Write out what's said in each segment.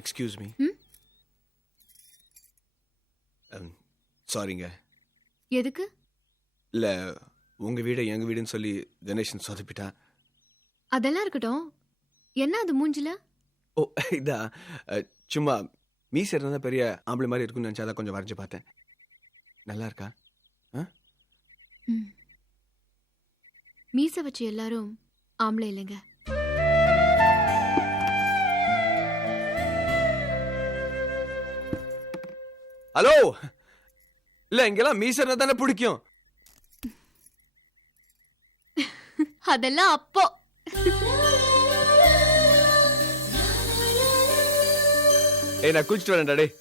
Excuse me. சாரிங்க. எதுக்கு? இல்ல உங்க வீடு எங்க வீடுன்னு சொல்லி கணேசன் சொதப்பிட்டான். அதெல்லாம் இருக்கட்டும். என்ன அது மூஞ்சில? ஓ இதா சும்மா மீசை இருந்தா பெரிய ஆம்பளை மாதிரி இருக்குன்னு நினைச்சாதான் கொஞ்சம் வரைஞ்சு பார்த்தேன். நல்லா இருக்கா? மீச வச்சு எல்லாரும் ஆம்பளை இல்லைங்க. ஹலோ, இல்ல இங்கெல்லாம் மீசை இருந்தா தானே பிடிக்கும். அதெல்லாம் அப்போ. ஏய் நான் குளிச்சுட்டு வரேன்டா டேய்.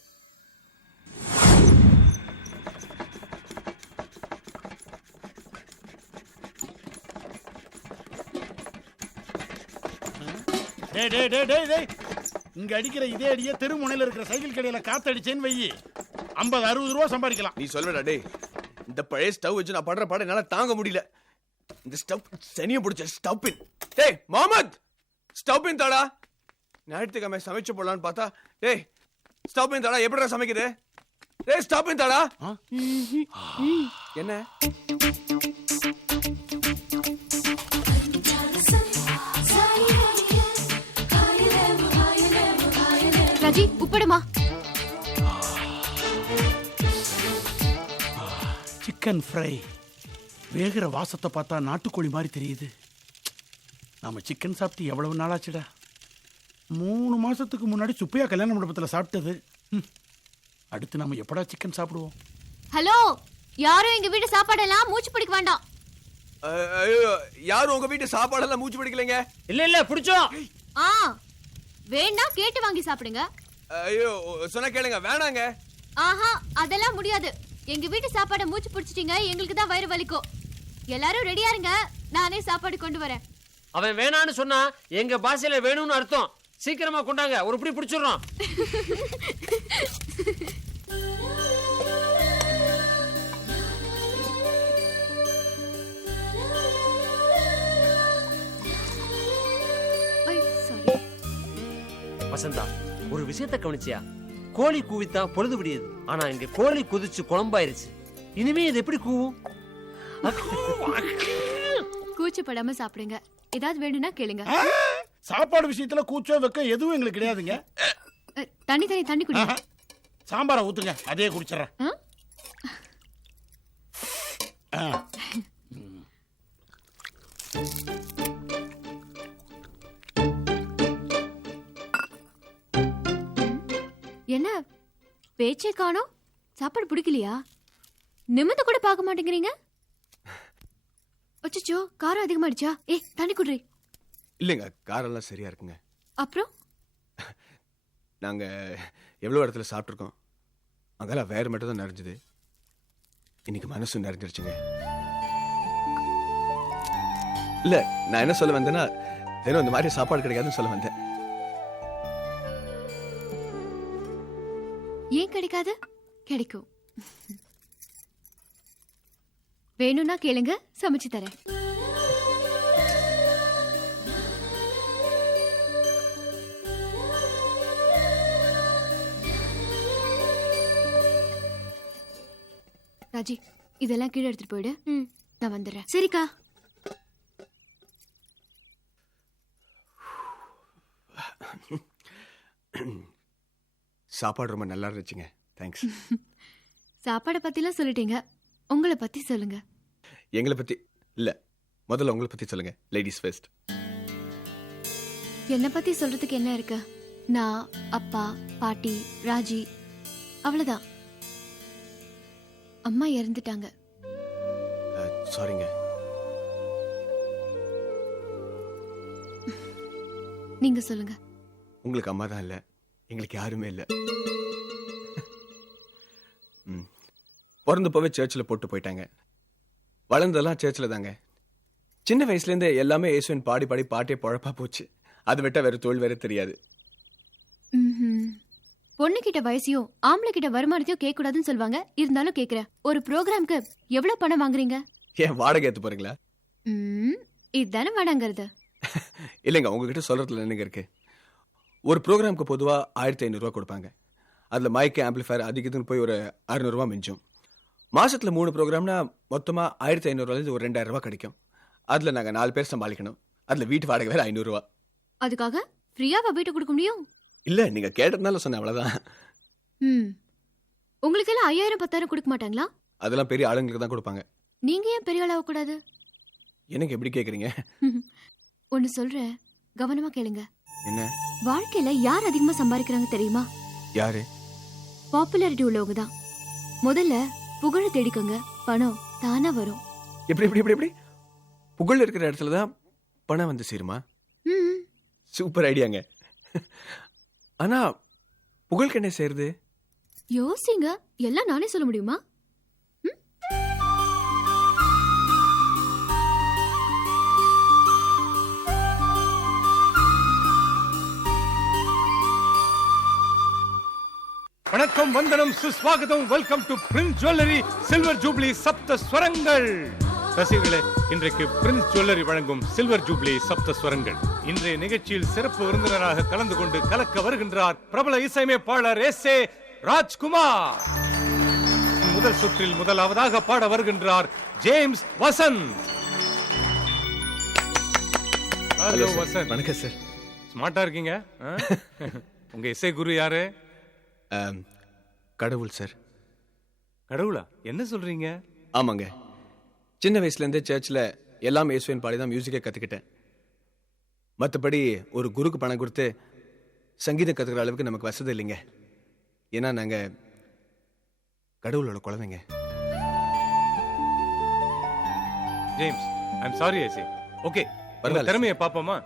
இங்க அடிக்கிற இதே அடியே தெருமுனையில இருக்கிற சைக்கிள் கடையில காத்தடிச்சேன்னு வையி 50-60 ரூபா சம்பாதிக்கலாம். நீ சொல்லுடா டேய். இந்த பழைய ஸ்டவ் வச்சு நான் பண்ற பாடம் என்னால தாங்க முடியல. இந்த ஸ்டவ் சனியை பிடிச்ச ஸ்டவ் பின். டேய் முகமது, ஸ்டவ் பின் தாடா. ஞாயிற்றுக்கிழமை சமைச்சு போடலான்னு பார்த்தா டேய் ஸ்டவ் பின் தாடா. எப்படிடா சமைக்குது? டேய் ஸ்டவ் பின் தாடா. என்ன ராஜி உப்படமா? சிக்கன் ஃப்ரை வேகிற வாசத்தை பார்த்தா நாட்டுக்கோழி மாதிரி தெரியுது. நாம சிக்கன் சாப்பிட்டு எவ்வளவு நாளாச்சுடா? 3 மாசத்துக்கு முன்னாடி சுப்பையா கல்யாண மண்டபத்தில் சாப்பிட்டது. அடுத்து நாம எப்படா சிக்கன் சாப்பிடுவோம்? ஹலோ, யாரும் எங்க வீட்டு சாப்பாடெல்லாம் மூச்சு பிடிக்க வேண்டாம். யாரும் உங்க வீட்டு சாப்பாடெல்லாம் மூச்சு பிடிக்கலைங்க. இல்ல பிடிச்சோம். வேணா கேட்டு வாங்கி சாப்பிடுங்க. ஐயோ சொன்ன கேளுங்க. வேணாங்க. ஆஹா அதெல்லாம் முடியாது. எங்க வீட்டு சாப்பாடை மூச்சு பிடிச்சிட்டீங்க, எங்களுக்கு தான் வயிறு வலிக்கும். எல்லாரும் ரெடியா இருங்க, நானே சாப்பாடு கொண்டு வரேன். அவன் வேணான்னு சொன்னா எங்க பாஷையில வேணும்னு அர்த்தம். சீக்கிரமா கொண்டாங்க, ஒரு பிடி பிடிச்சிடுறோம். வசந்தா, ஒரு விஷயத்தை கவனிச்சியா? கோழி கூவித்தா பொழுது விடியது. ஆனா இங்க கோழி குதிச்சு குழம்பாயிருச்சு. இனிமே இது எப்படி கூவும்? கூச்சப்படாம சாப்பிடுங்க. ஏதாவது வேணும்னா கேளுங்க. சாப்பாடு விஷயத்துல கூச்சம் வெக்கம் எதுவும் எங்களுக்கு கிடையாதுங்க. தண்ணி குடிங்க. சாம்பாரை ஊத்துங்க, அதே குடிச்சிடறேன். என்ன பேச்சே காணோம்? சாப்பாடு பிடிக்கலையா? நிமிர்ந்து கூட பார்க்க மாட்டேங்கிறீங்க. அச்சச்சோ, காரம் அதிகமாயிடுச்சா? தண்ணி குடுறி. இல்லைங்க, காரெல்லாம் சரியா இருக்குங்க. அப்புறம் நாங்க எவ்வளவு இடத்துல சாப்பிட்டுருக்கோம். அங்கெல்லாம் வேற மட்டும் தான் நிறைஞ்சது. இன்னைக்கு மனசு நிறைஞ்சிருச்சுங்க. இல்ல நான் என்ன சொல்ல வந்தேன்னா, தினம் இந்த மாதிரி சாப்பாடு கிடைக்காதுன்னு சொல்ல வந்தேன். ஏன் கிடைக்காது? கிடைக்கும். வேணும்னா கேளுங்க, சமைச்சு தரேன். ராஜி, இதெல்லாம் கீழே எடுத்துட்டு போயிடு. நான் வந்துடுறேன். சரிக்கா. சாப்பாடு ரொம்ப நல்லா இருந்துச்சுங்க. தேங்க்ஸ். சாப்பாடை பத்திலாம் சொல்லிட்டீங்க, உங்களை பத்தி சொல்லுங்க. எங்களை பத்தி இல்ல, முதல்ல உங்களை பத்தி சொல்லுங்க. Ladies first. என்ன பத்தி சொல்றதுக்கு என்ன இருக்கு? நான், அப்பா, பாட்டி, ராஜி, அவ்வளவுதான். அம்மா இறந்துட்டாங்க. சாரிங்க. நீங்க சொல்லுங்க. உங்களுக்கு அம்மா தான் இல்ல, எங்களுக்கு யாருமே இல்ல. பிறந்தப்பவே சர்ச்சில் போட்டு போயிட்டாங்க. வளர்ந்ததெல்லாம் சர்ச்சில் தாங்க. சின்ன வயசுலேருந்து எல்லாமே இயேசுவின் பாடி பாடி பாட்டே பொழப்பா போச்சு. அது விட்டா வேற தொழில் வேற தெரியாது. பொண்ணு கிட்ட வயசையும் ஆம்பளை கிட்ட வருமானத்தையும் கேட்க கூடாதுன்னு சொல்லுவாங்க. இருந்தாலும் கேக்குறேன், ஒரு ப்ரோக்ராம்க்கு எவ்வளவு பணம் வாங்குறீங்க? ஏன் வாடகை ஏத்து போறீங்களா? இதுதானே வாடங்கிறது. இல்லைங்க, உங்ககிட்ட சொல்றதுல என்னங்க இருக்கு? ஒரு ப்ரோக்ராம்க்கு பொதுவா 1500 ரூபா கொடுப்பாங்க. அதுல மைக் ஆம்பிளிஃபயர் அதிகத்துன்னு போய் ஒரு 600 ரூபா மிஞ்சும். மாசத்துல 3 ப்ரோக்ராம்னா மொத்தமா 1500 ரூபாயிலிருந்து ஒரு 2000 ரூபாய் கிடைக்கும். அதுல நாங்க 4 பேர் சமாளிக்கணும். அதுல வீட்டு வாடகை வேற 500 ரூபா. அதுக்காக ஃப்ரீயாவா வீட்டு கொடுக்க முடியும்? இல்ல, நீங்க கேட்டதுனால சொன்னேன், அவ்வளவுதான். உங்களுக்கு எல்லாம் 5000 10,000 கொடுக்க மாட்டாங்களா? அதெல்லாம் பெரிய ஆளுங்களுக்கு தான் கொடுப்பாங்க. நீங்க ஏன் பெரிய ஆளாக கூடாது? எனக்கு எப்படி கேக்குறீங்க? ஒன்னு சொல்றேன், கவனமா கேளுங்க. என்ன? வாழ்க்கையில யார் அதிகமா சம்பாதிக்கிறாங்க தெரியுமா? யாரு? பாப்புலாரிட்டி உள்ளவங்க தான். முதல்ல புகழ தேடிக்கோங்க, பணம் தானா வரும். எப்படி எப்படி எப்படி எப்படி? புகழ் இருக்கிற இடத்துல தான் பணம் வந்து சேருமா? சூப்பர் ஐடியாங்க. ஆனா புகழுக்கு என்ன சேருது? யோசிங்க, எல்லாம் நானே சொல்ல முடியுமா? வணக்கம், வந்தனம், சுஸ்வாகதம். Welcome to Prince Jewellery silver jubilee சப்த ஸ்வரங்கள். ரசிகர்களே, இன்றைக்கு பிரின்ஸ் ஜுவல்லரி வழங்கும் சில்வர் ஜூப்ளி சப்த ஸ்வரங்கள். இன்றைய நிகழ்ச்சியில் சிறப்பு விருந்தினராக கலந்து கொண்டு கலக்க வருகின்றார் பிரபல இசையமைப்பாளர் S.A. ராஜ்குமார். முதல் சுற்றில் முதலாவதாக பாட வருகின்றார் ஜேம்ஸ் வசந்த். ஹலோ வசந்த். வணக்கம் சார். ஸ்மார்ட்டா இருக்கீங்க. உங்க இசை குரு யாரு? கடவுள் சார். கடவுளா? என்ன சொல்றீங்க? ஆமாங்க, சின்ன வயசுல இருந்தே சர்ச்சில் எல்லாம் இயேசுவின் பாடி தான் மியூசிக்கை கற்றுக்கிட்டேன். மற்றபடி ஒரு குருக்கு பணம் கொடுத்து சங்கீதம் கற்றுக்கிற அளவுக்கு நமக்கு வசதி இல்லைங்க. ஏன்னா நாங்கள் கடவுளோட குழந்தைங்க. James, I'm sorry I see. Okay, பரவாயில்ல. திறமையை பார்ப்போமா?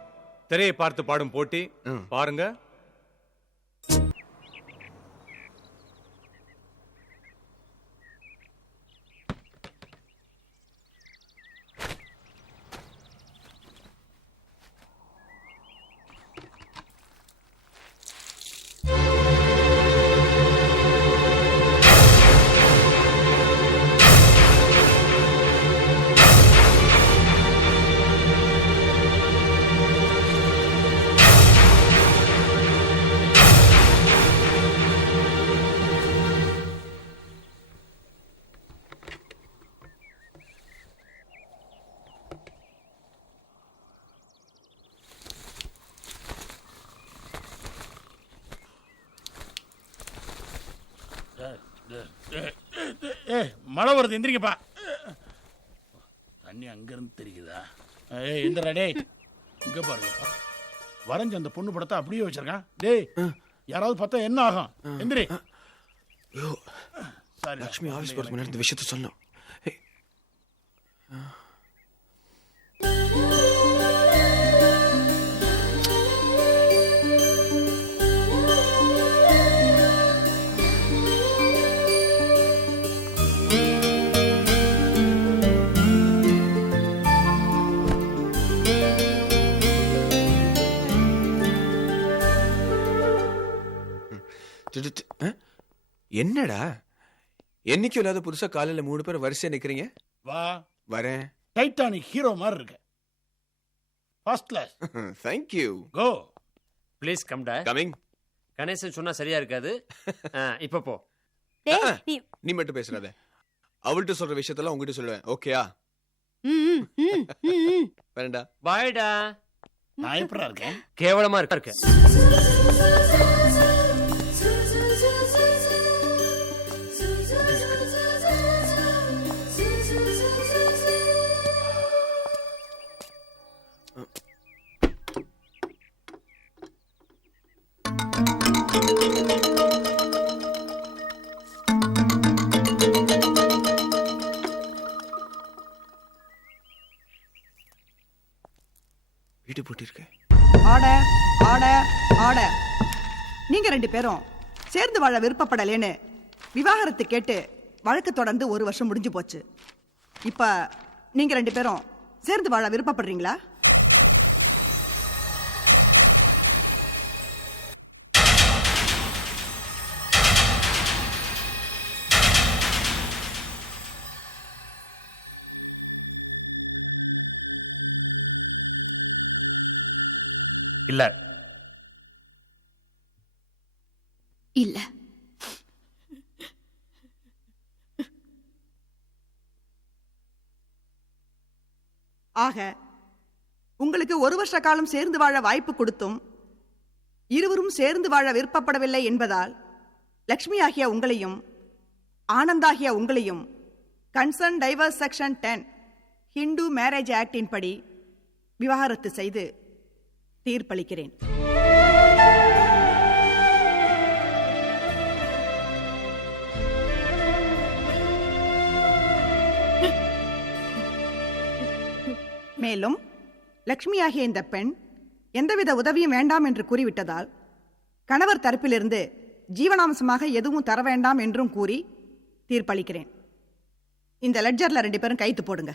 திரையை பார்த்து பாடும் போட்டி பாருங்க. மழை வருது, எந்திரிங்கப்பா. தண்ணி அங்கிருந்து தெரியுதா? ஏய் எந்திரா டேய். இங்க பாருங்கப்பா, வரைஞ்ச அந்த பொண்ணு படத்தை அப்படியே வச்சிருக்கான். டேய், யாராவது பார்த்தா என்ன ஆகும்? எந்திரி. சாரி, லட்சுமி ஆஃபீஸ் போகிறதுக்கு முன்னாடி இந்த விஷயத்த சொல்லணும். என்னடா என்னைக்கும் இல்லாத புதுசா காலையில 3 பேர் வரிசையா நிக்கிறீங்க? வா, வரேன். டைட்டானிக் ஹீரோ மாதிரி இருக்கு. First class. Thank you. Go. Please come டா. Coming. கணேசன் சொன்னா சரியா இருக்காது. இப்ப போ. நீ மட்டும் பேசுறாத. அவள்கிட்ட சொல்ற விஷயத்தெல்லாம் உங்ககிட்ட சொல்லுவேன். ஓகேயா? வேண்டா. பாய்டா. நான் எப்பரா இருக்கேன்? கேவலமா இருக்க. வீடு போட்டிருக்க. Order order order. நீங்க 2 பேரும் சேர்ந்து வாழ விருப்பப்படலேன்னு விவாகரத்து கேட்டு வழக்கு தொடர்ந்து 1 வருஷம் முடிஞ்சு போச்சு. இப்ப நீங்க 2 பேரும் சேர்ந்து வாழ விருப்பப்படுறீங்களா? இல்ல. இல்ல. ஆக உங்களுக்கு ஒரு வருஷ காலம் சேர்ந்து வாழ வாய்ப்பு கொடுத்தும் இருவரும் சேர்ந்து வாழ விருப்பப்படவில்லை என்பதால் லக்ஷ்மி ஆகிய உங்களையும் ஆனந்தாகிய உங்களையும் concern divorce section 10 Hindu marriage actin படி விவாகரத்து செய்து தீர்ப்பளிக்கிறேன். மேலும் லக்ஷ்மி ஆகிய இந்த பெண் எந்தவித உதவியும் வேண்டாம் என்று கூறிவிட்டதால் கணவர் தரப்பிலிருந்து ஜீவனாம்சமாக எதுவும் தர வேண்டாம் என்றும் கூறி தீர்ப்பளிக்கிறேன். இந்த லெட்ஜர்ல 2 பேரும் கைத்து போடுங்க.